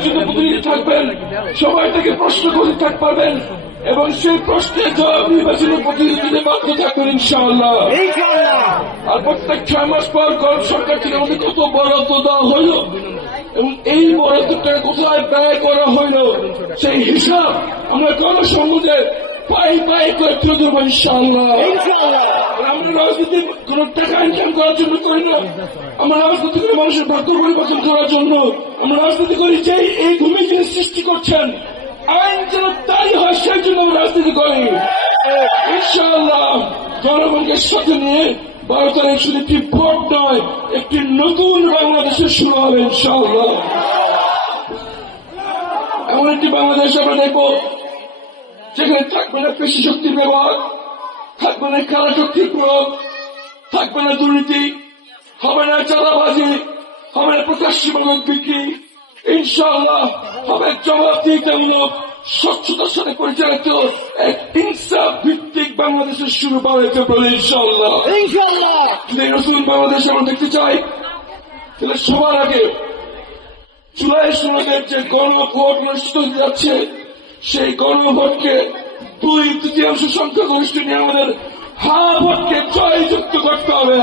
নির্বাচিত প্রতিনিধি থাকবেন, সবাই থেকে প্রশ্ন করতে থাকতে পারবেন এবং সেই প্রশ্নের জবাব নির্বাচিত প্রতিনিধি দিতে বাধ্য থাকবেন ইনশাআল্লাহ। আর প্রত্যেক 6 মাস পর গল্প সরকার থেকে আমাদের কত বরাদ্দ দেওয়া হইল এবং এই বরাদ্দটা কোথায় ব্যয় করা হইল সেই হিসাব আমরা গণসম্মুখে পাই পাই করে তুলে ধরবো ইনশাআল্লাহ। আমরা রাজনীতি কোন টাকা ইনকাম করার জন্য করি না, আমরা রাজনীতি করে মানুষের ভাগ্য পরিবর্তন করার জন্য। আমরা রাজনীতি করি যে এই ভূমি যিনি সৃষ্টি করছেন আইন যেন তাই হয় সেই জন্য আমরা রাজনীতি করি ইনশাআল্লাহ। জনগণকে সাথে নিয়ে 12 তারিখ শুধু একটি ভোট নয়, একটি নতুন বাংলাদেশের শুরু হবে ইনশাআল্লাহ। এমন একটি বাংলাদেশ আমরা দেখবো যেখানে থাকবে না পেশি শক্তির ব্যবহার, থাকবে না কারা শক্তির প্রয়োগ, থাকবে না দুর্নীতি, হবে না চাঁদাবাজি, হবে না প্রকাশ্যমূলক বিক্রি। ইনশাআল্লাহ হবে জবাবদিহিতামূলক স্বচ্ছতার সাথে পরিচালিত এক ইনসাফ ভিত্তিক বাংলাদেশের শুরু বাড়াইতে পারে ইনশাআল্লাহ। যদি নতুন বাংলাদেশ আমরা দেখতে চাই তাহলে সবার আগে জুলাই সনদের যে গণভোট অনুষ্ঠিত হতে যাচ্ছে সেই গণভোটকে 2/3 সংখ্যাগরিষ্ঠ নিয়ে আমাদের হা ভোটকে জয়যুক্ত করতে হবে।